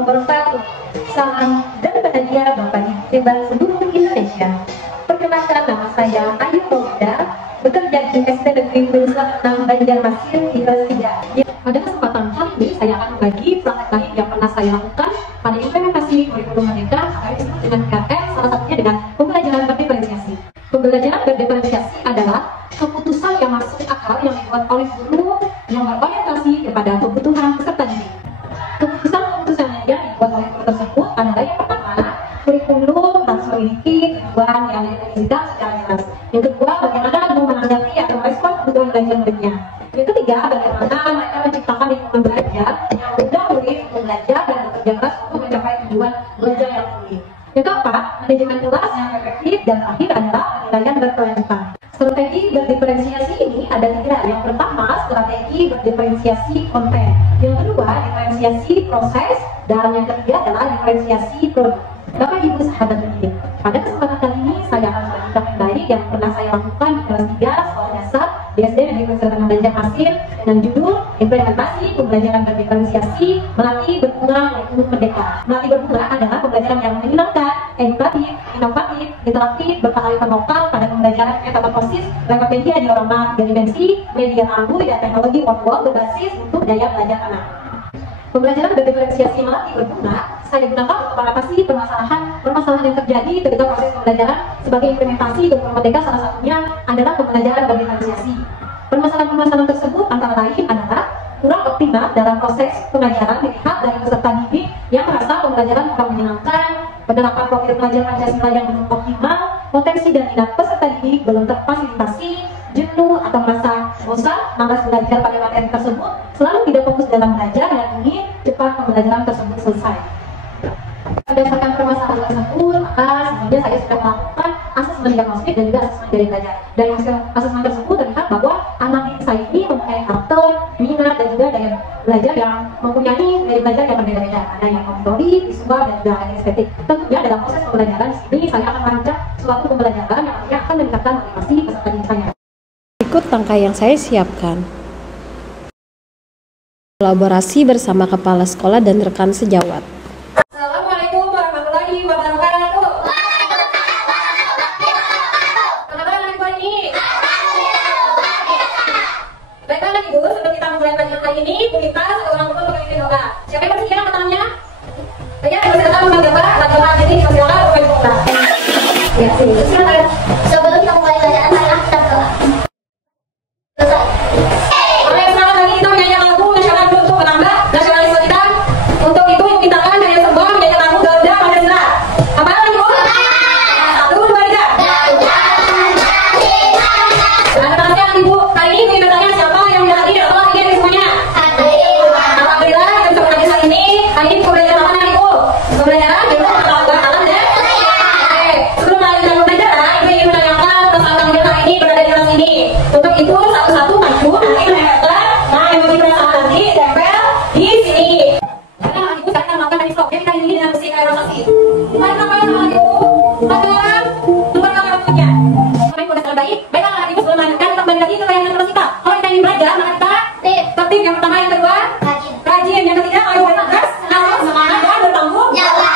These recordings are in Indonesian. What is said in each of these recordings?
wabarakatuh. Salam dan bahagia Bapak Ibu seluruh Indonesia. Perkenalkan, nama saya Ayu Maulida, bekerja di SD Negeri 6 Banjarmasin di kelas 3. Pada kesempatan kali ini saya akan berbagi praktek lain yang pernah saya lakukan pada implementasi kurikulum Merdeka dengan KM, salah satunya dengan pembelajaran berdiferensiasi. Pembelajaran berdiferensiasi adalah keputusan yang masuk akal yang dibuat oleh guru yang berorientasi kepada kebutuhan peserta didik. Keputusan yang dibuat oleh guru tersebut adalah yang pertama, kurikulum harus memiliki tujuan yang didefinisikan secara jelas. Yang kedua, bagaimana guru menanggapi atau respon kebutuhan belajar muridnya. Yang ketiga, bagaimana mereka menciptakan lingkungan belajar yang mudah murid untuk belajar dan bekerja keras untuk mencapai tujuan belajar yang murid. Yang keempat, manajemen kelas yang efektif, dan terakhir adalah penilaian berkelanjutan. Strategi berdiferensiasi ini ada 3. Yang pertama, strategi berdiferensiasi konten. Yang kedua, diferensiasi proses, dan yang ketiga adalah diferensiasi produk. Bapak Ibu sahabat pendidik, pada kesempatan kali ini saya akan membagikan kembali yang pernah saya lakukan di kelas 3 sekolah dasar di SD Negeri Banjarmasin dengan judul implementasi pembelajaran berdiferensiasi melatih berbunga kurikulum Merdeka. Melatih berbunga adalah pembelajaran yang menyenangkan, edukatif, inovatif, interaktif, berkearifan lokal pada pembelajaran metamorfosis lewat media diorama berdimensi, media lampu, dan teknologi wall berbasis untuk daya belajar anak. Pembelajaran berdiferensiasi melatih berbunga saya gunakan untuk mengatasi permasalahan yang terjadi ketika proses pembelajaran sebagai implementasi kurikulum Merdeka. Salah satunya adalah pembelajaran berdiferensiasi. Permasalahan tersebut antara lain adalah kurang optimal dalam proses pengajaran dilihat dari peserta didik yang merasa pembelajaran kurang menyenangkan, penerapan profil pelajar Pancasila yang belum optimal, potensi dan minat peserta didik belum terfasilitasi, jenuh atau merasa bosan, malas belajar pada materi tersebut, selalu tidak fokus dalam belajar dan ingin cepat pembelajaran tersebut selesai. Berdasarkan permasalahan tersebut, maka sebenarnya saya sudah melakukan asesmen diagnostik dan juga asesmen dari belajar. Dari hasil asesmen tersebut terlihat bahwa anak didik saya ini mempunyai karakter, minat, dan juga daya belajar yang mempunyai daya belajar yang berbeda-beda. Ada yang motorik, visual, dan juga ada estetik. Tentunya dalam proses pembelajaran di sini saya akan merancang suatu pembelajaran yang nantinya akan meningkatkan motivasi peserta didik saya. Ikut langkah yang saya siapkan. Kolaborasi bersama kepala sekolah dan rekan sejawat. Assalamualaikum warahmatullahi wabarakatuh. Bagaimana Ibu ini? Baiklah Ibu, sebelum kita mulai pelajaran kali ini, Bu Rita seorang guru memimpin doa. Siapa yang bersedia nama namanya? Ya, bersedia nama Bapak, jadi silakan Bapak Ibu. Ya, silakan. Sebelum kita mulai bacaan, marilah kita berdoa. Oke, sekarang lagi kita menyanyikan lagu nasional untuk menambah nasionalisme kita. Untuk itu mintakan dari semua menyanyikan lagu Garuda Pancasila. Apa lagi Bu? 1, 2, 3. Ada perhatian Ibu. Kali ini Ibu bertanya siapa yang menjadi dalam bagian semuanya. Alhamdulillah kita bisa mengaji hari ini. Hari ini pembelajaran apa nih Ibu? Pembelajaran Ibu alam ya. Oke, sebelum melanjutkan pembelajaran, Ibu ingin menanyakan tentang tanggal hari ini berada di kelas ini. Untuk itu satu-satu maju nanti menempel. Nah, yang bagi perasaan nanti tempel di sini. Karena Ibu sekarang melakukan tadi vlog. Jadi kali ini dengan musik aerosasi. Mari kita mulai sama Ibu. Aturan nomor waktunya. Sampai Ibu sudah baik. Baiklah Ibu sebelum melanjutkan kita kembali lagi ke layanan terus kita. Kalau kita ingin belajar, maka kita tertib. Yang pertama, yang kedua rajin. Yang ketiga kalau Ibu tegas, harus semangat dan bertanggung jawab.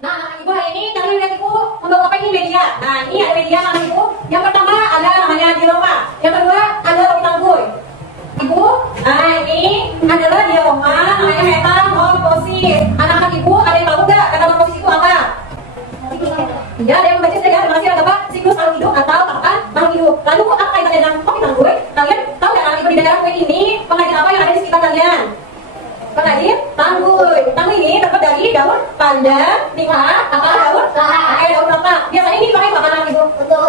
Nah, Ibu hari ini kali lihat Ibu membawa apa ini media. Nah, ini ada media mana Ibu? Yang pertama ada namanya diorama. Yang kedua ada topi tanggul. Ibu, nah ini adalah diorama namanya metamorfosis. Anak-anak Ibu ada yang tahu nggak metamorfosis itu apa? Ya, ada yang membaca saja. Masih ada apa? Siklus makhluk hidup atau tahapan makhluk hidup. Lalu apa kaitannya dengan topi tanggul? Kalian tahu nggak anak Ibu di daerah kue ini pengrajin apa yang ada di sekitar kalian? Pengrajin tanggul. Tanggul ini terbuat dari daun pandan, nikah, atau daun daun kelapa. Biasanya ini dipakai buat anak Ibu? Untuk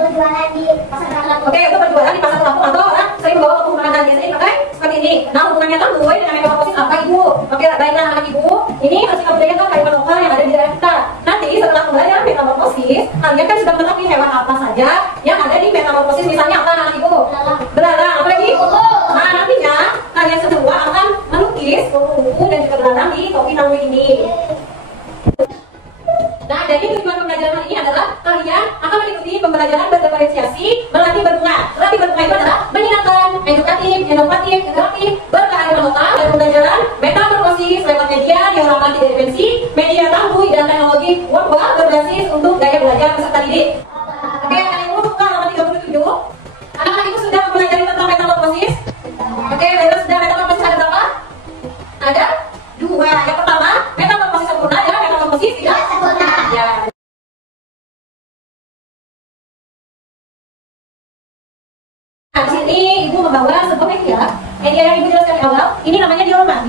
berjualan di pasar kampung. Oke, untuk berjualan di pasar kampung atau orang sering membawa untuk makanan biasanya dipakai seperti ini. Nah, hubungannya tanggul dengan metamorfosis apa Ibu? Oke, baiklah anak Ibu. Ini harus kita budayakan kearifan lokal yang ada di daerah kita. Nanti setelah pembelajaran metamorfosis, kalian kan sudah mengetahui hewan apa saja yang ada di metamorfosis. Misalnya apa anak Ibu? Belalang. Apa lagi? Nah, nantinya kalian semua akan melukis kupu-kupu dan juga belalang di topi tanggul ini. Nah, jadi tujuan pembelajaran ini adalah kalian akan mengikuti pembelajaran berdiferensiasi melatih berbunga. Melatih berbunga itu adalah menyenangkan, edukatif, inovatif, interaktif, berkearifan lokal dan pembelajaran metamorfosis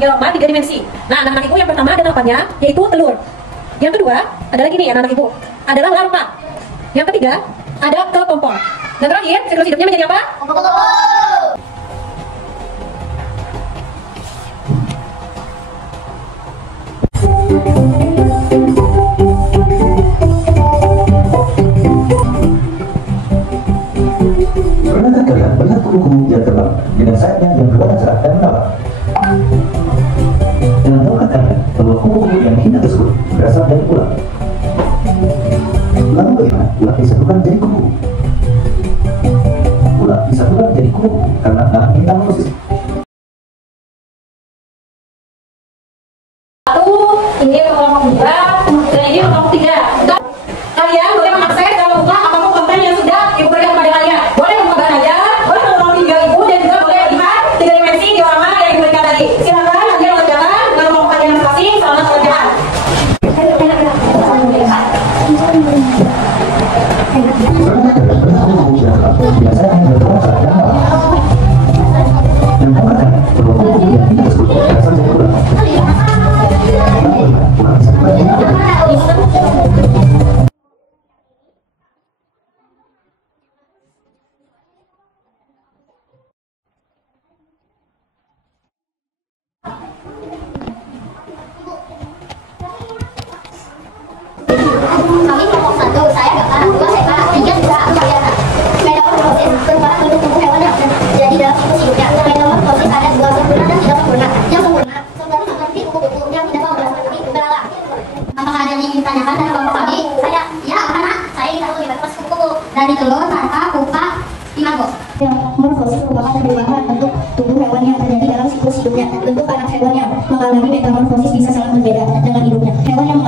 diorama 3 dimensi. Nah, anak-anak ibu yang pertama ada namanya yaitu telur. Yang kedua ada lagi nih anak-anak ibu adalah larva. Yang ketiga ada kepompong. Dan terakhir siklus hidupnya menjadi apa? Pernahkah kalian melihat kupu-kupu yang terbang dengan sayapnya yang berwarna cerah dan menawan? Dan tahukah kalian bahwa kupu-kupu yang hina tersebut berasal dari ulat? Lalu bagaimana ulat disatukan jadi kupu-kupu? Ulat disatukan jadi kupu-kupu karena bahan metamorfosis. Ini kelompok 2 dan ini kelompok 3. Kalian boleh mengakses dan membuka apapun konten yang sudah ibu berikan kepada kalian. Boleh membuka aja, boleh menonton video ibu dan juga boleh lihat 3 dimensi diorama yang ibu berikan tadi. Silakan nanti mengerjakan dengan kelompok kalian masing-masing. Selamat mengerjakan. Pernahkah kalian melihat kupu-kupu yang terbang dengan sayapnya yang berwarna cerah dan menawan? Dan tahukah kalian bahwa kupu-kupu yang hina tersebut berasal dari ulat? Ulat disatukan jadi kupu-kupu. Kami kelompok 1, saya Bapak, 2 saya Pak, 3 juga Mariana. Metamorfosis merupakan bentuk tubuh hewan yang terjadi dalam siklus hidupnya. Metamorfosis ada 2 sempurna dan 3 sempurna. Yang sempurna seperti kupu-kupu yang tidak mau beralang. Apakah ada yang ditanyakan dari kelompok kami? Saya, ya anak, saya ingin tahu metamorfosis kupu-kupu dari telur, larva, pupa, imago. Metamorfosis merupakan perubahan bentuk tubuh hewan yang terjadi dalam siklus hidupnya. Bentuk anak hewan yang mengalami metamorfosis bisa sangat berbeda dengan hidupnya. Hewan yang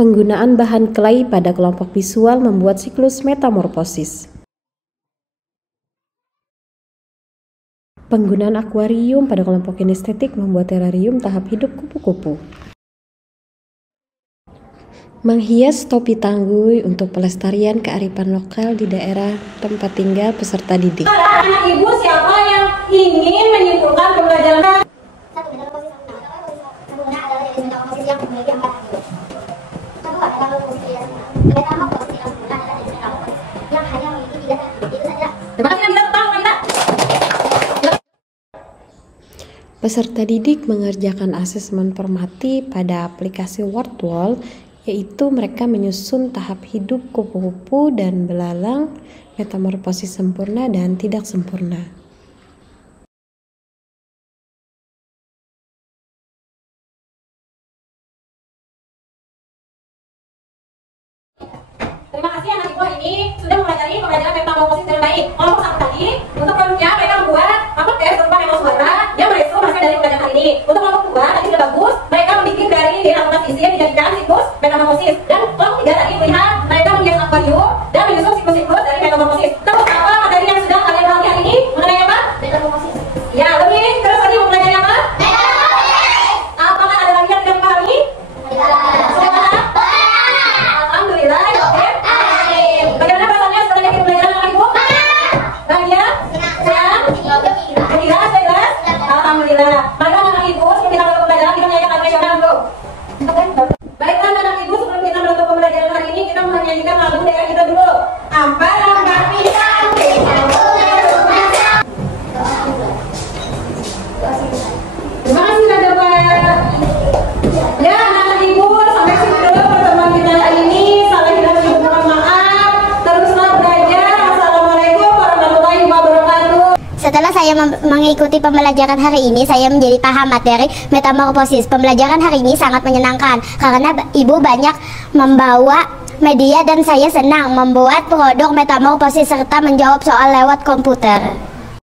Penggunaan bahan clay pada kelompok visual membuat siklus metamorfosis. Penggunaan akuarium pada kelompok kinestetik membuat terarium tahap hidup kupu-kupu. Menghias topi tangguh untuk pelestarian kearifan lokal di daerah tempat tinggal peserta didik. Anak ibu siapa yang ingin menyimpulkan pembelajaran? Satu metamorfosis adalah jenis metamorfosis yang memiliki 4 aktif. Kedua metamorfosis tidak sempurna. Metamorfosis tidak sempurna adalah jenis metamorfosis yang hanya memiliki 3 aktif. Itu saja. Terima kasih Nabila, tetap Nabila. Peserta didik mengerjakan asesmen formati pada aplikasi Wordwall, yaitu mereka menyusun tahap hidup kupu-kupu dan belalang, metamorfosis sempurna dan tidak sempurna. Terima kasih anak ibu hari ini sudah mempelajari pembelajaran metamorfosis dengan baik. Kelompok 1 tadi, untuk produknya mereka membuat tes berupa memo suara yang berhasil hasil dari pembelajaran hari ini. Untuk kelompok 2 tadi sudah bagus, mereka membuat dari akuntan isi yang dijadikan siklus metamorfosis. Dan kelompok 3 tadi melihat mereka menghias akuarium dan menyusun siklus-siklus dari metamorfosis. Terus apa materi yang sudah kalian pelajari hari ini mengenai apa? Metamorfosis. Ya, lebih terus tadi mempelajari apa? Metamorfosis. Apakah ada lagi yang tidak dipahami? Alhamdulillah. Bagaimana perasaannya setelah jadi pembelajaran anak ibu? Bahagia? Senang? Jelas? Alhamdulillah. Maka anak ibu sebelum kita menutup pembelajaran kita menyanyikan lagu nasional dulu. Baiklah anak ibu sebelum kita menutup pembelajaran hari ini kita menyanyikan lagu daerah kita dulu. Ampar pisang pisang. Terima kasih sudah Pak. Ya anak-anak ibu sampai sini dulu pertemuan kita hari ini. Salah hilang ibu mohon maaf. Teruslah belajar. Assalamualaikum warahmatullahi wabarakatuh. Setelah saya mengikuti pembelajaran hari ini, saya menjadi paham materi metamorfosis. Pembelajaran hari ini sangat menyenangkan karena ibu banyak membawa media dan saya senang membuat produk metamorfosis serta menjawab soal lewat komputer.